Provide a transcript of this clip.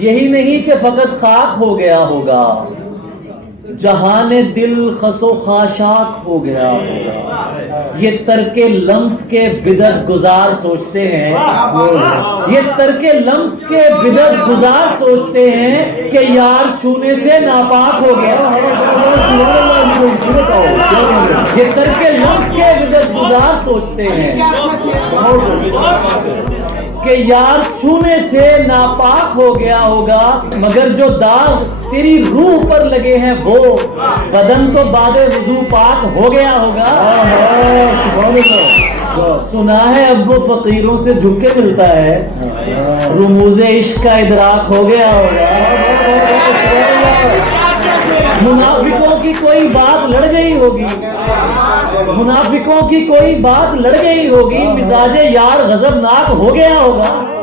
یہی نہیں کہ فقط خاک ہو گیا ہوگا، جہان دل خس و خاشاک ہو گیا ہوگا۔ یہ ترک لمس کے بدعت گزار سوچتے ہیں، یہ ترک لمس کے بدعت گزار سوچتے ہیں کہ یار چھونے سے ناپاک ہو گیا۔ یہ ترک لمس کے بدعت گزار سوچتے ہیں کہ یار چھونے سے ناپاک ہو گیا ہوگا، مگر جو داغ تیری روح پر لگے ہیں وہ بدن تو بعد وضو پاک ہو گیا ہوگا۔ سنا ہے اب وہ فقیروں سے جھک کے ملتا ہے، رموز عشق کا ادراک ہو گیا ہوگا۔ منافقوں کی کوئی بات لڑ گئی ہوگی، منافقوں کی کوئی بات لڑ گئی ہوگی، مزاج یار غضبناک ہو گیا ہوگا۔